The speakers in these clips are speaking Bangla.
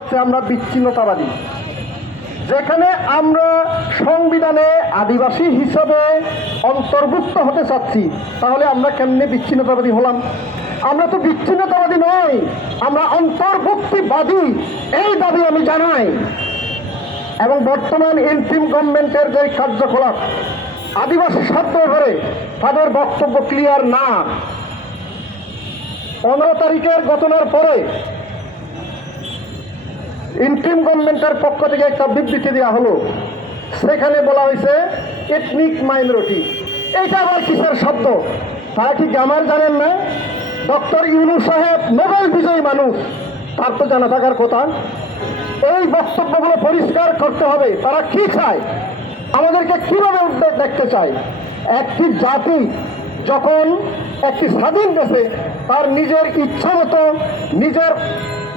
আমরা বিচ্ছিন্নতাবাদী। যেখানে আমরা সংবিধানে আদিবাসী হিসাবে অন্তর্ভুক্ত হতে চাচ্ছি, তাহলে আমরা কেমনে বিচ্ছিন্নতাবাদী হলাম? আমরা তো বিচ্ছিন্নতাবাদী নই, আমরা অন্তর্ভুক্তিবাদী, এই দাবি আমি জানাই। এবং বর্তমান ইন্টিম গভর্নমেন্টের যে কার্যকলাপ, আদিবাসী শব্দ ধরে তাদের বক্তব্য ক্লিয়ার না। পনেরো তারিখের ঘটনার পরে ইন্টিম গভর্নমেন্টের পক্ষ থেকে একটা বিবৃতি দেওয়া হলো। সেখানে বলা হয়েছে এথনিক মাইনরিটি এটা আবার কিসের শব্দ? তারা কি গ্রামার জানেন না? ডক্টর ইউনু সাহেব নোবেল বিজয়ী মানুষ। তার তো জানা থাকার কথা। এই বক্তব্যগুলো পরিষ্কার করতে হবে। তারা কি চায়? আমাদেরকে কীভাবে উদ্যোগ দেখতে চায়? একটি জাতি যখন একটি স্বাধীন দেশে তার নিজের ইচ্ছা মতো, নিজের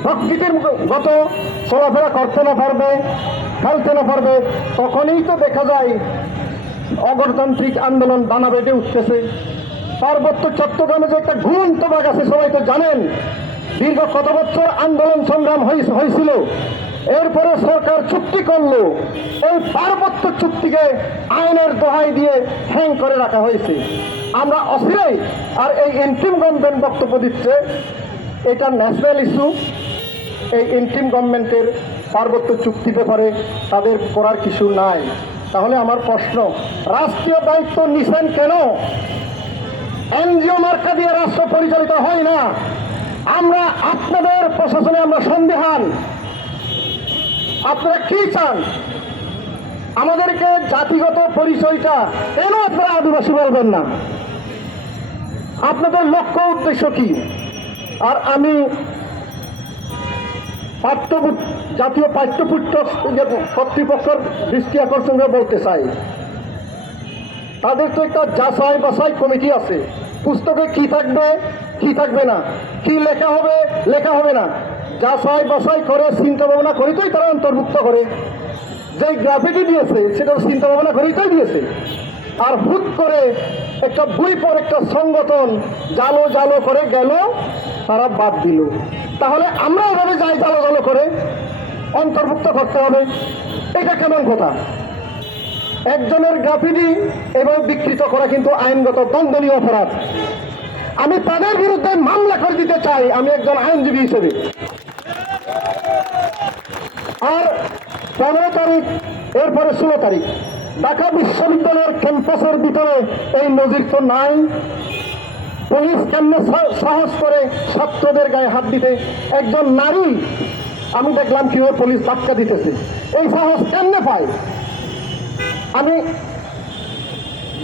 প্রকৃতির যত চলাফেরা করতে না পারবে খেলতে না পারবে, তখনই তো দেখা যায় অগণতান্ত্রিক আন্দোলন দানা বেঁধে উঠতেছে। পার্বত্য চট্টগ্রামে যে একটা ঘুমন্ত বাঘ আছে, সবাই তো জানেন, দীর্ঘ কত বছর আন্দোলন সংগ্রাম হয়েছে- হয়েছিল এরপরে সরকার চুক্তি করল এই পার্বত্য চুক্তিকে আইনের দোহাই দিয়ে হ্যাং করে রাখা হয়েছে। আমরা অস্থিরাই, আর এই এন্টিম গভর্নমেন্ট বক্তব্য দিচ্ছে, এটা ন্যাশনাল ইস্যু এই ইন্টিম গভর্নমেন্টের পার্বত্য চুক্তি ব্যাপারে তাদের করার কিছু নাই। তাহলে আমার প্রশ্ন, রাষ্ট্রীয় দায়িত্ব নিছেন কেন? এনজিও মার্কা দিয়ে রাষ্ট্র পরিচালিত হয় না। আমরা আপনাদের প্রশাসনে আমরা সন্দেহান। আপনারা কি চান? আমাদেরকে জাতিগত পরিচয়টা কেন আপনারা আদিবাসী বলবেন না? আপনাদের লক্ষ্য উদ্দেশ্য কি? আর আমি পাঠ্য জাতীয় পাঠ্যপুত্র কর্তৃপক্ষের দৃষ্টি আকর্ষণ করে বলতে চাই। তাদের তো একটা যাচাই বাছাই কমিটি আছে। পুস্তকে কি থাকবে কি থাকবে না, কি লেখা হবে লেখা হবে না। যাচাই বাছাই করে চিন্তা ভাবনা করেই তোই তারা অন্তর্ভুক্ত করে। যে গ্রাফিটি দিয়েছে সেটা চিন্তা ভাবনা করেই তোই দিয়েছে। আর হুট করে একটা বই পর একটা সংগঠন জালো জালো করে গেল তারা বাদ দিল। তাহলে আমরা এভাবে যাই জালো জালো করে, অন্তর্ভুক্ত করতে হবে। এটা কেমন কথা? একজনের গ্রাফিটি এবং বিকৃত করা কিন্তু আইনগত দণ্ডনীয় অপরাধ। আমি তাদের বিরুদ্ধে মামলা করে দিতে চাই, আমি একজন আইনজীবী হিসেবে। আর পনেরো তারিখ, এরপরে ষোলো তারিখ। ঢাকা বিশ্ববিদ্যালয়ের ক্যাম্পাসের ভিতরে এই নজির তো নাই। পুলিশ কেমনে সাহস করে ছাত্রদের গায়ে হাত দিতে? একজন নারী, আমি দেখলাম কীভাবে পুলিশ ধাক্কা দিতেছে। এই সাহস কেমনে পায়? আমি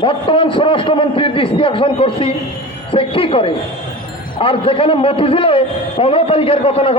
বর্তমান স্বরাষ্ট্রমন্ত্রীর দৃষ্টি আকর্ষণ করছি, সে কি করে? আর যেখানে মতিঝিলে পনেরো তারিখের ঘটনা ঘটে